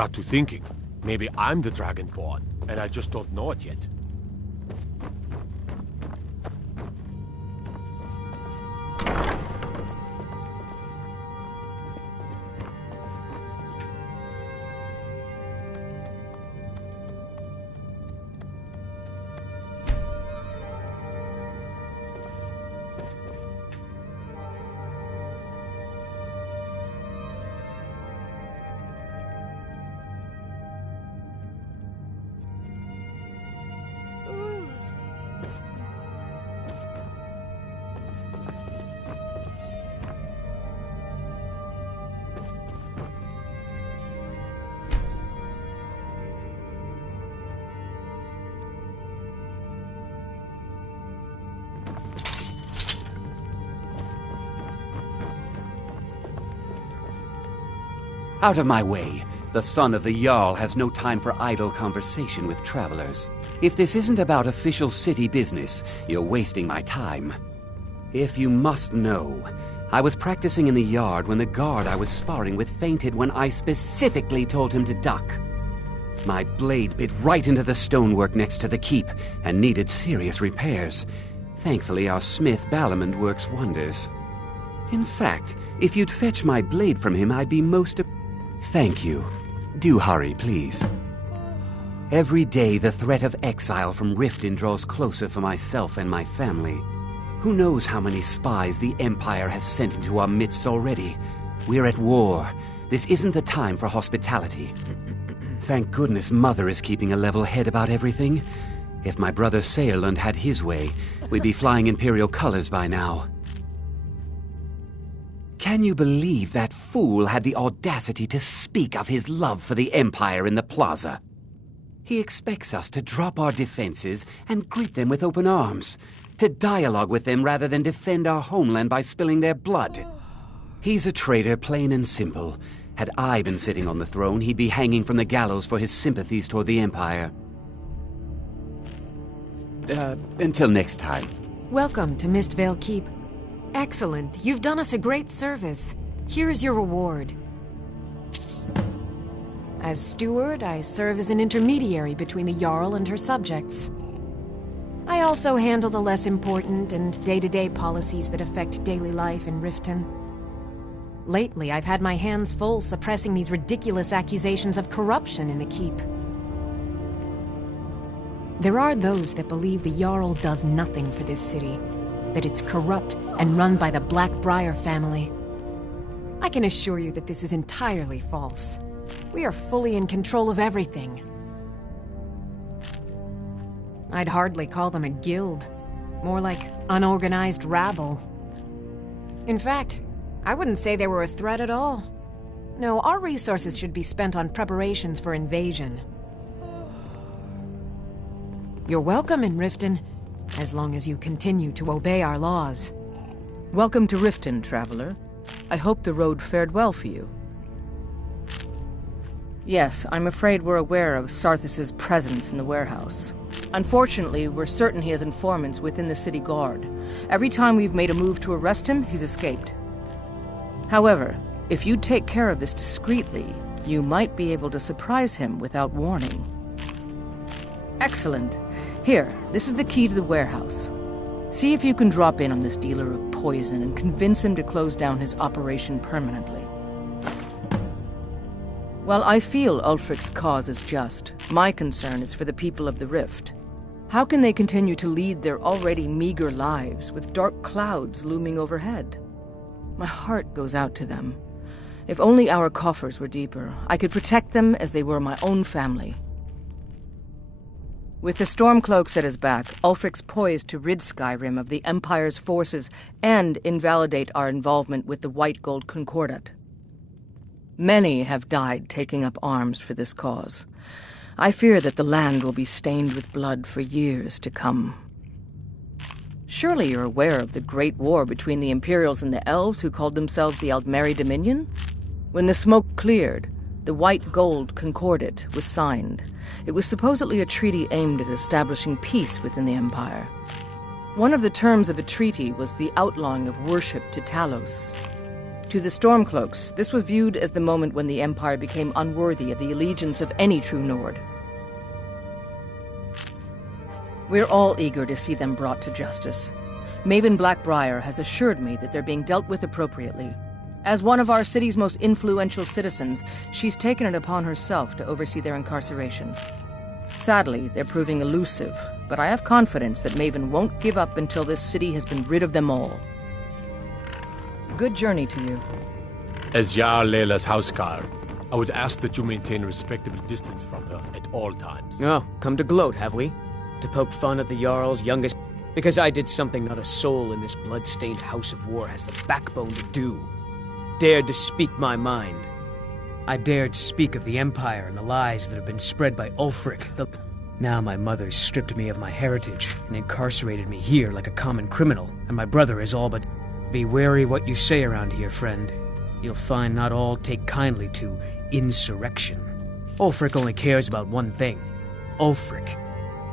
got to thinking. Maybe I'm the Dragonborn, and I just don't know it yet. Out of my way. The son of the Jarl has no time for idle conversation with travelers. If this isn't about official city business, you're wasting my time. If you must know, I was practicing in the yard when the guard I was sparring with fainted when I specifically told him to duck. My blade bit right into the stonework next to the keep and needed serious repairs. Thankfully, our smith Balamond works wonders. In fact, if you'd fetch my blade from him, I'd be most... Thank you. Do hurry, please. Every day the threat of exile from Riften draws closer for myself and my family. Who knows how many spies the Empire has sent into our midst already? We're at war. This isn't the time for hospitality. Thank goodness Mother is keeping a level head about everything. If my brother Saerlund had his way, we'd be flying Imperial colors by now. Can you believe that fool had the audacity to speak of his love for the Empire in the plaza? He expects us to drop our defenses and greet them with open arms, to dialogue with them rather than defend our homeland by spilling their blood. He's a traitor, plain and simple. Had I been sitting on the throne, he'd be hanging from the gallows for his sympathies toward the Empire. Until next time. Welcome to Mistvale Keep. Excellent. You've done us a great service. Here is your reward. As steward, I serve as an intermediary between the Jarl and her subjects. I also handle the less important and day-to-day policies that affect daily life in Riften. Lately, I've had my hands full suppressing these ridiculous accusations of corruption in the keep. There are those that believe the Jarl does nothing for this city, that it's corrupt and run by the Blackbriar family. I can assure you that this is entirely false. We are fully in control of everything. I'd hardly call them a guild, more like unorganized rabble. In fact, I wouldn't say they were a threat at all. No, our resources should be spent on preparations for invasion. You're welcome in Riften, as long as you continue to obey our laws. Welcome to Riften, traveler. I hope the road fared well for you. Yes, I'm afraid we're aware of Sarthis' presence in the warehouse. Unfortunately, we're certain he has informants within the city guard. Every time we've made a move to arrest him, he's escaped. However, if you take care of this discreetly, you might be able to surprise him without warning. Excellent. Here, this is the key to the warehouse. See if you can drop in on this dealer of poison and convince him to close down his operation permanently. While I feel Ulfric's cause is just, my concern is for the people of the Rift. How can they continue to lead their already meager lives with dark clouds looming overhead? My heart goes out to them. If only our coffers were deeper, I could protect them as they were my own family. With the Stormcloaks at his back, Ulfric's poised to rid Skyrim of the Empire's forces and invalidate our involvement with the White Gold Concordat. Many have died taking up arms for this cause. I fear that the land will be stained with blood for years to come. Surely you're aware of the Great War between the Imperials and the Elves who called themselves the Aldmeri Dominion? When the smoke cleared, the White Gold Concordat was signed. It was supposedly a treaty aimed at establishing peace within the Empire. One of the terms of the treaty was the outlawing of worship to Talos. To the Stormcloaks, this was viewed as the moment when the Empire became unworthy of the allegiance of any true Nord. We're all eager to see them brought to justice. Maven Blackbriar has assured me that they're being dealt with appropriately. As one of our city's most influential citizens, she's taken it upon herself to oversee their incarceration. Sadly, they're proving elusive, but I have confidence that Maven won't give up until this city has been rid of them all. Good journey to you. As Jarl Layla's housecarl, I would ask that you maintain a respectable distance from her at all times. Oh, come to gloat, have we? To poke fun at the Jarl's youngest... Because I did something not a soul in this blood-stained house of war has the backbone to do. Dared to speak my mind. I dared speak of the Empire and the lies that have been spread by Ulfric. Now my mother's stripped me of my heritage and incarcerated me here like a common criminal, and my brother is all but... Be wary what you say around here, friend. You'll find not all take kindly to insurrection. Ulfric only cares about one thing. Ulfric.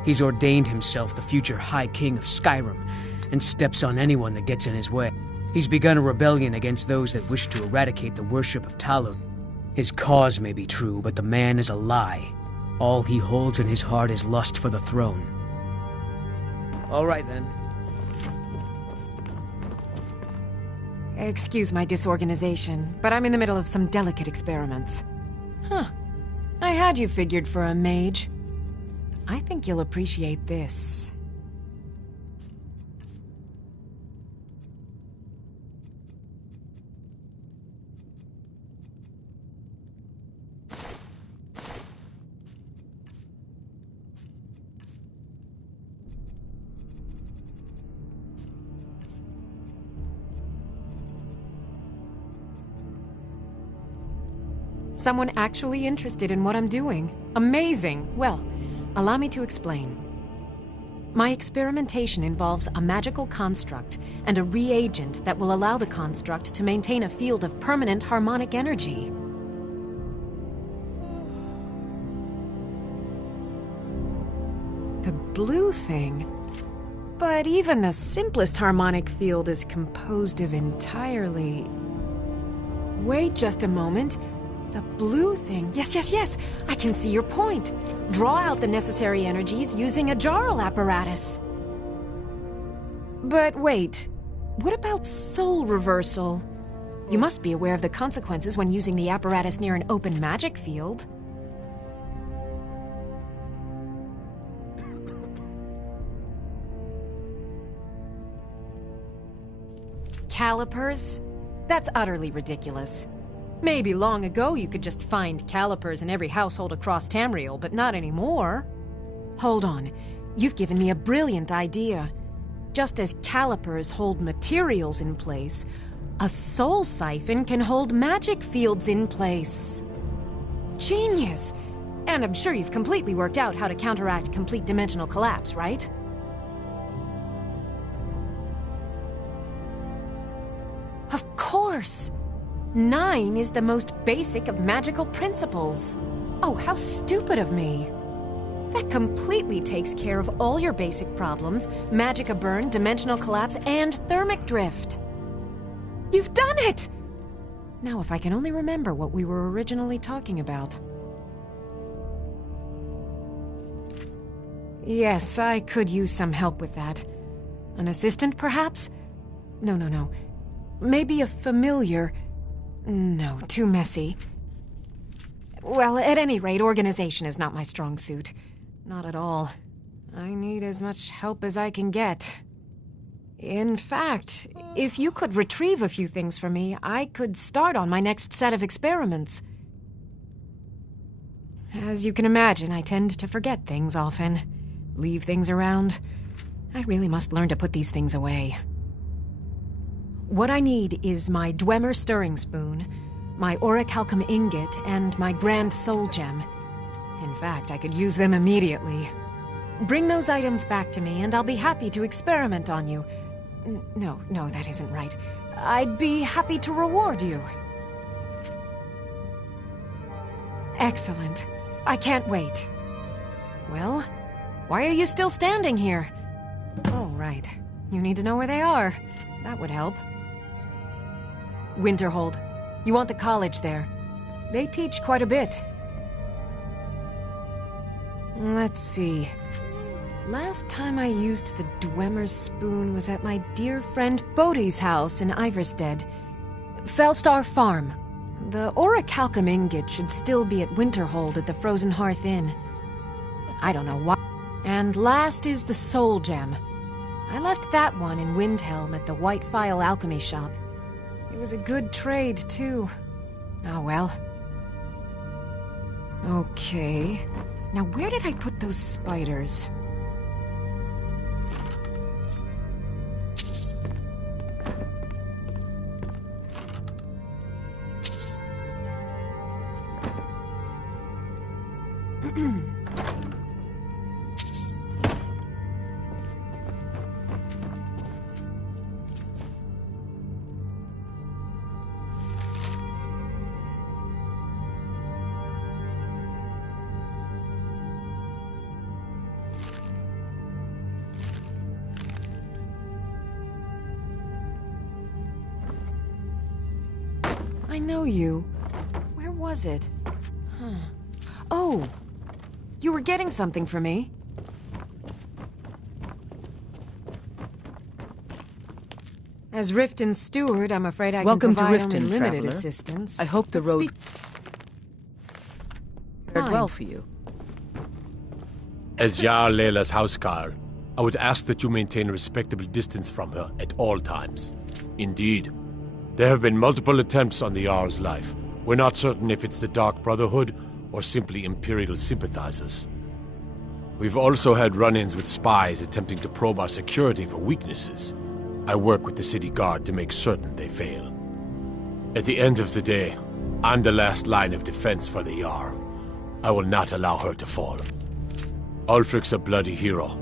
He's ordained himself the future High King of Skyrim, and steps on anyone that gets in his way. He's begun a rebellion against those that wish to eradicate the worship of Talud. His cause may be true, but the man is a lie. All he holds in his heart is lust for the throne. All right, then. Excuse my disorganization, but I'm in the middle of some delicate experiments. Huh. I had you figured for a mage. I think you'll appreciate this. Someone actually interested in what I'm doing. Amazing! Well, allow me to explain. My experimentation involves a magical construct and a reagent that will allow the construct to maintain a field of permanent harmonic energy. The blue thing? But even the simplest harmonic field is composed of entirely... Wait just a moment. The blue thing. Yes. I can see your point. Draw out the necessary energies using a Jarl apparatus. But wait, what about soul reversal? You must be aware of the consequences when using the apparatus near an open magic field. Calipers? That's utterly ridiculous. Maybe long ago you could just find calipers in every household across Tamriel, but not anymore. Hold on. You've given me a brilliant idea. Just as calipers hold materials in place, a soul siphon can hold magic fields in place. Genius! And I'm sure you've completely worked out how to counteract complete dimensional collapse, right? Of course! 9 is the most basic of magical principles. Oh, how stupid of me. That completely takes care of all your basic problems: magicka burn, dimensional collapse, and thermic drift. You've done it! Now if I can only remember what we were originally talking about. Yes, I could use some help with that. An assistant, perhaps? No. Maybe a familiar... No, too messy. Well, at any rate, organization is not my strong suit. Not at all. I need as much help as I can get. In fact, if you could retrieve a few things for me, I could start on my next set of experiments. As you can imagine, I tend to forget things often. Leave things around. I really must learn to put these things away. What I need is my Dwemer stirring spoon, my orichalcum ingot, and my Grand Soul Gem. In fact, I could use them immediately. Bring those items back to me, and I'll be happy to experiment on you. No, that isn't right. I'd be happy to reward you. Excellent. I can't wait. Well, why are you still standing here? Oh, right. You need to know where they are. That would help. Winterhold. You want the college there. They teach quite a bit. Let's see. Last time I used the Dwemer's spoon was at my dear friend Bodhi's house in Iverstead. Fellstar Farm. The orichalcum ingot should still be at Winterhold at the Frozen Hearth Inn. I don't know why. And last is the Soul Gem. I left that one in Windhelm at the White Phial Alchemy Shop. It was a good trade, too. Oh well. Okay. Now where did I put those spiders? I know you. Where was it? Huh. Oh! You were getting something for me. As Riften's steward, I'm afraid I Welcome can to provide Riften, only limited traveler. assistance. I hope the But road fared Fine. well for you. As Jarl Layla's housecarl, I would ask that you maintain a respectable distance from her at all times. Indeed, there have been multiple attempts on the Jarl's life. We're not certain if it's the Dark Brotherhood or simply Imperial sympathizers. We've also had run-ins with spies attempting to probe our security for weaknesses. I work with the city guard to make certain they fail. At the end of the day, I'm the last line of defense for the Jarl. I will not allow her to fall. Ulfric's a bloody hero.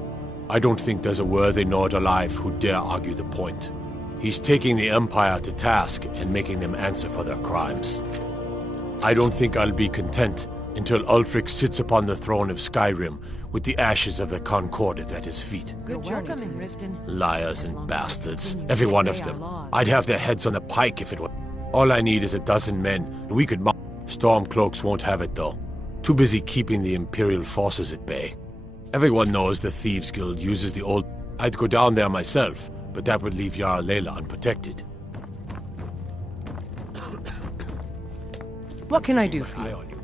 I don't think there's a worthy Nord alive who dare argue the point. He's taking the Empire to task and making them answer for their crimes. I don't think I'll be content until Ulfric sits upon the throne of Skyrim with the ashes of the Concordat at his feet. You're welcome in Riften. Liars As and long as you bastards, continue every to one obey of our them. laws. I'd have their heads on a pike if it were. All I need is a dozen men, and we could Stormcloaks won't have it, though. Too busy keeping the Imperial forces at bay. Everyone knows the Thieves Guild uses the old... I'd go down there myself, but that would leave Jarl Layla unprotected. What can I do for Eye you? on you.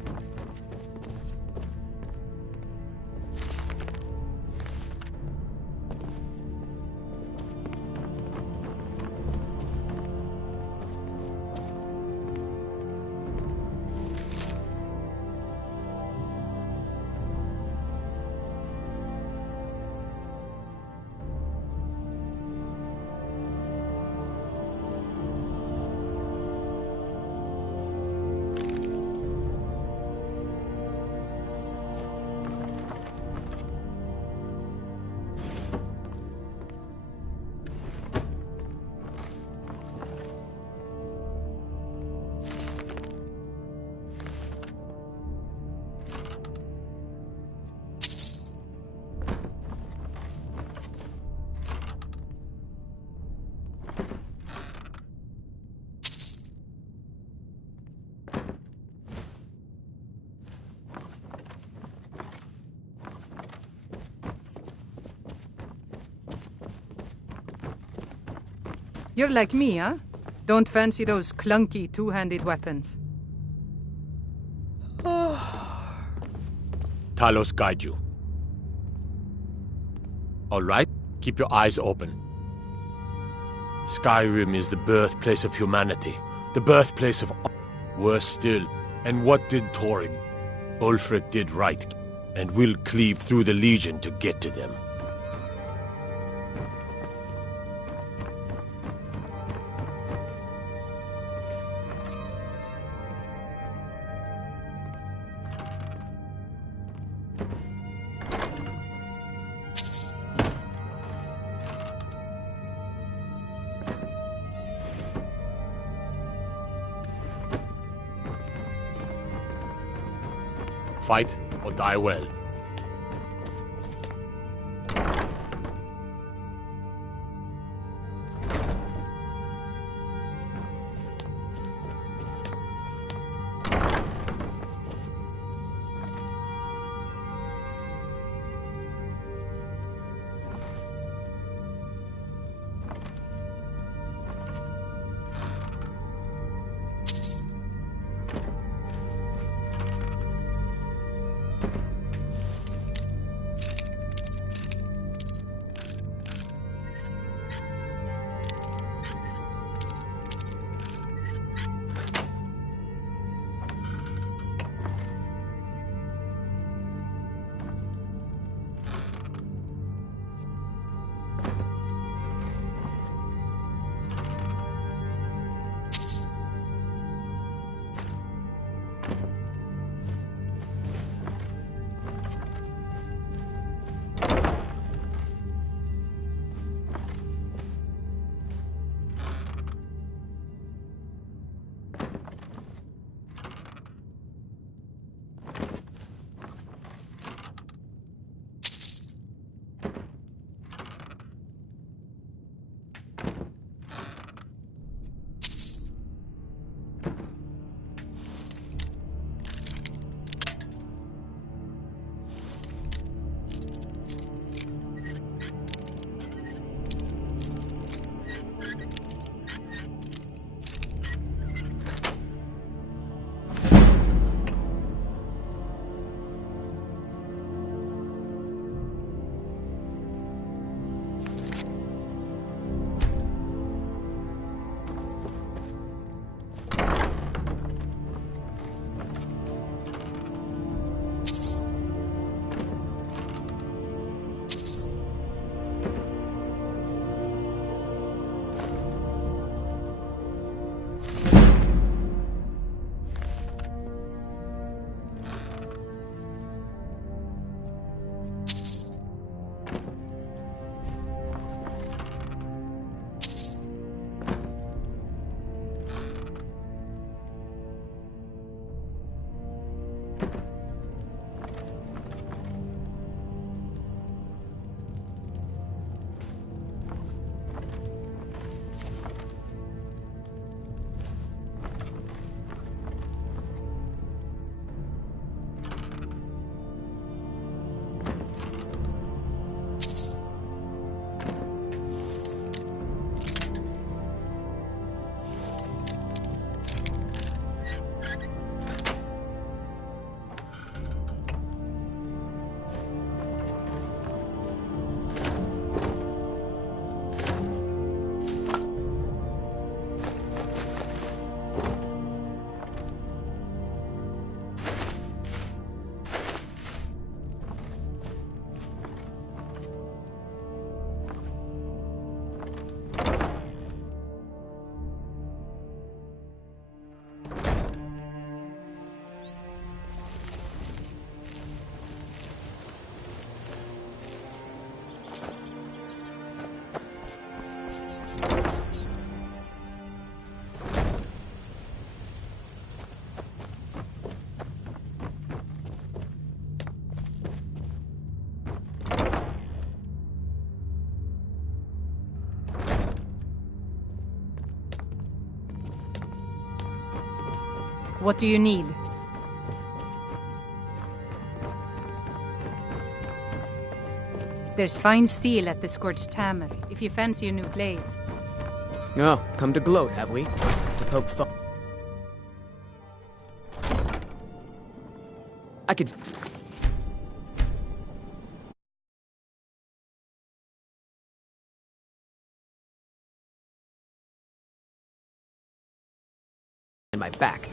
You're like me, huh? Don't fancy those clunky two-handed weapons. Talos guide you. All right? Keep your eyes open. Skyrim is the birthplace of humanity, the birthplace of... Worse still, and what did Torrig? Ulfric did right, and we'll cleave through the Legion to get to them. Fight or die well. What do you need? There's fine steel at the Scorched Hammer, if you fancy a new blade. Oh, come to gloat, have we? To poke fun. I could... in my back.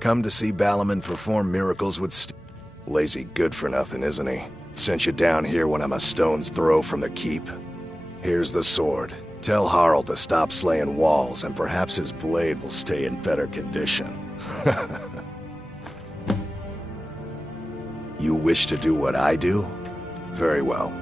Come to see Balaman perform miracles with lazy good-for-nothing, isn't he? Sent you down here when I'm a stone's throw from the keep. Here's the sword. Tell Harald to stop slaying walls, and perhaps his blade will stay in better condition. You wish to do what I do? Very well.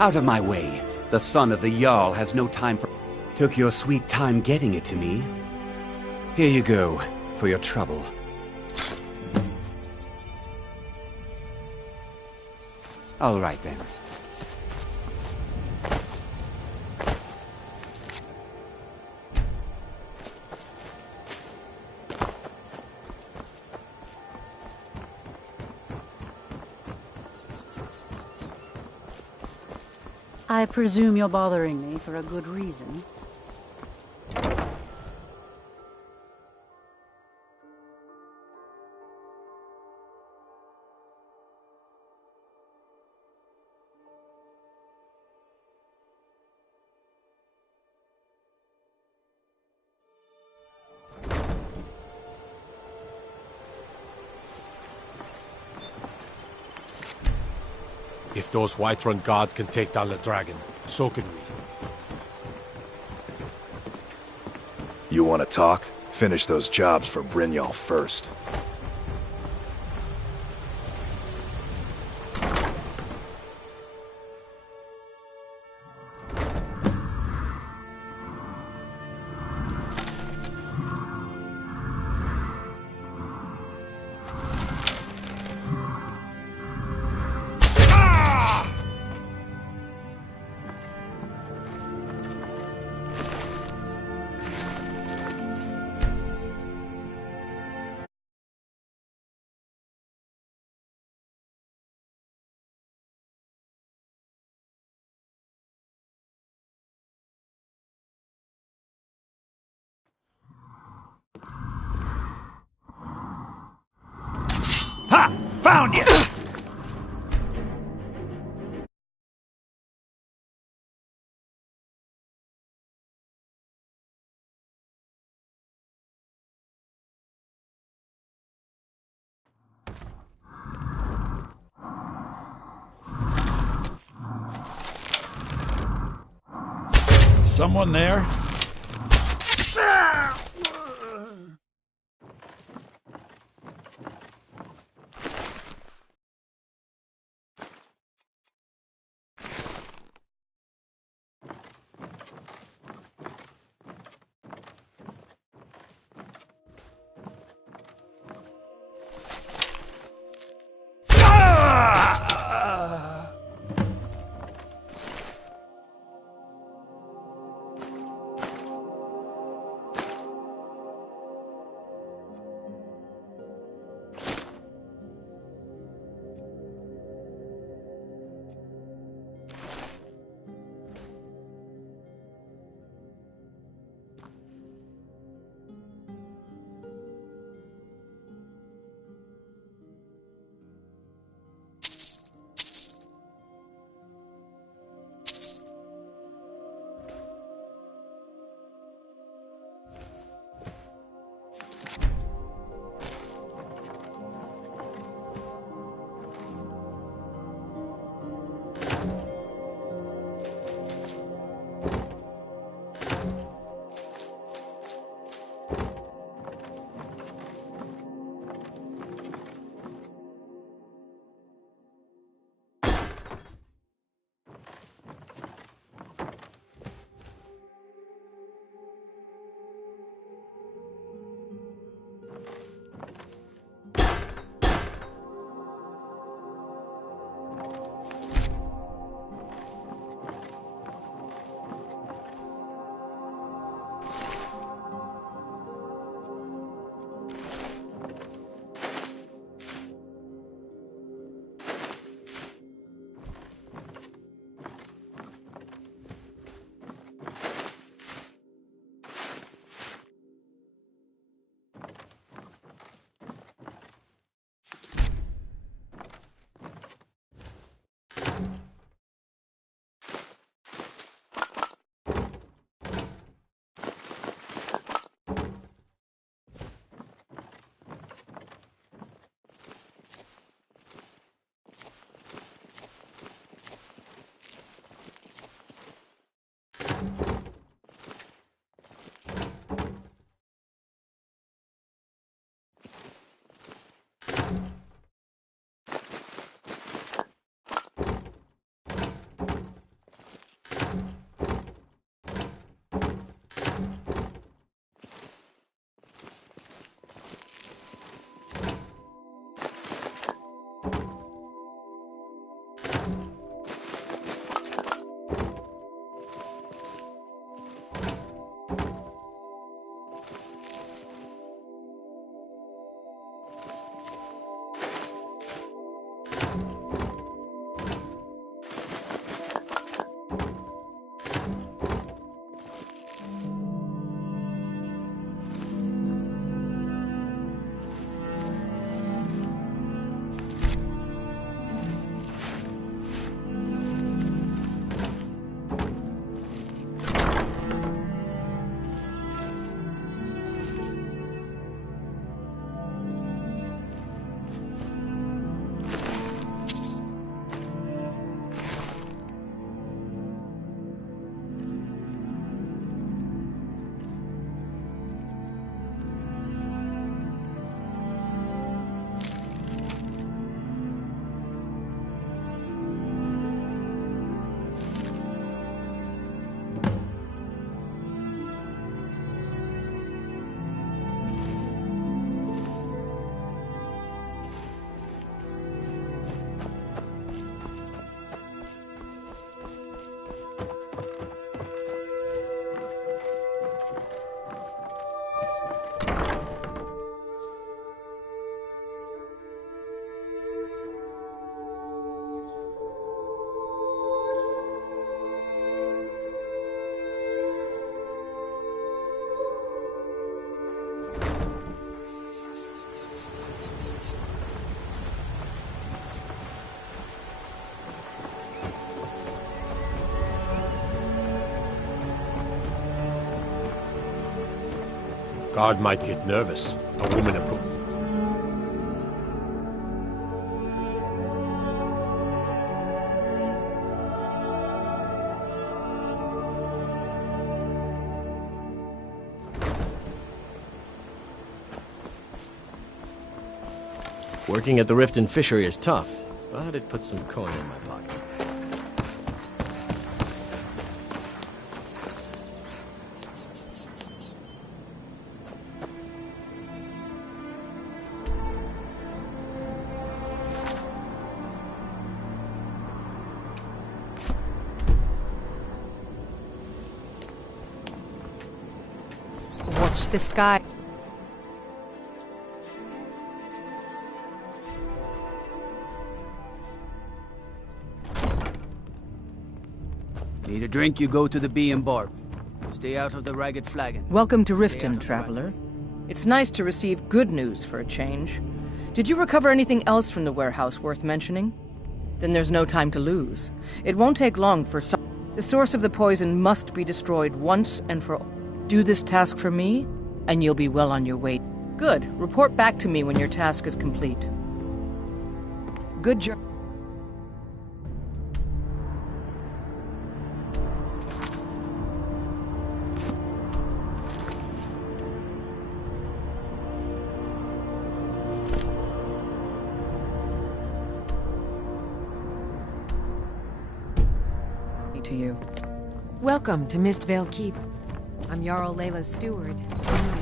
Out of my way. The son of the Jarl has no time for... Took your sweet time getting it to me. Here you go, for your trouble. All right, then. I presume you're bothering me for a good reason. If those Whiterun gods can take down the dragon, so can we. You want to talk? Finish those jobs for Brynjol first. Ha! Found you! Someone there? Guard might get nervous. A woman approached. Working at the Riften fishery is tough, but it puts some coin in my pocket. Watch the sky. Need a drink, you go to the Bee and Barb. Stay out of the Ragged Flagon. Welcome to Riften, traveler. It's nice to receive good news for a change. Did you recover anything else from the warehouse worth mentioning? Then there's no time to lose. It won't take long for the source of the poison must be destroyed once and for all. Do this task for me, and you'll be well on your way. Good. Report back to me when your task is complete. Good job. To you. Welcome to Mistvale Keep. I'm Jarl Layla's steward, Emily.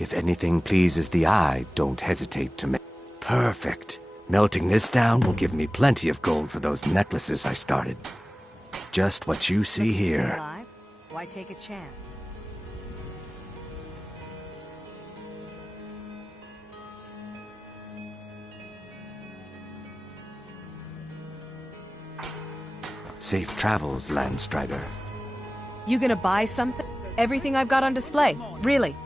If anything pleases the eye, don't hesitate to make. Perfect. Melting this down will give me plenty of gold for those necklaces I started. Just what you see here. Why take a chance? Safe travels, Landstrider. You gonna buy something? Everything I've got on display, really.